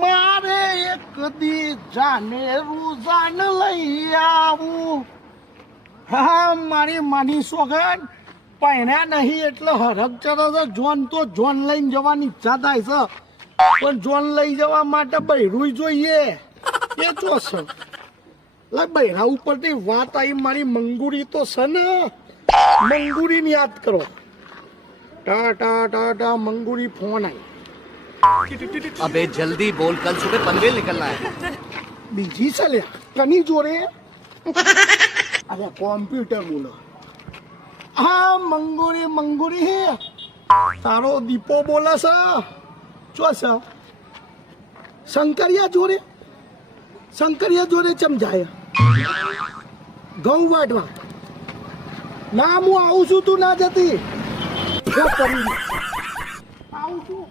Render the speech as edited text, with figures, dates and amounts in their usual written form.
મારે એક દી જાને રૂઝાન લઈ આવું. હા મારી માની સોગન પહેણ્યા નહીં એટલે હરક ચડે છે. જોન તો જોન લઈને જવાની ઈચ્છા થાય છે, પણ જોન લઈ જવા માટે બૈરું જોઈએ. એ જો છે બૈરા ઉપરથી વાત આવી. મારી મંગુરી તો છે ને, મંગુરીને યાદ કરો. ટા ટા ટા ટા મંગુરી ફોન આવી. अबे जल्दी बोल, कल सुबह पनवेल निकलना है. બીજી ચાલ્યા કની જોડે? અરે કોમ્પ્યુટર બોલો. હા મંગુરી મંગુરી, તારો દીપો બોલે છે. શું છે? શંકરિયા જોડે? શંકરિયા જોડે ચમ જાય? ઘઉં વાટવા? ના હું આવું છું, તું ના જતી. આવું છું.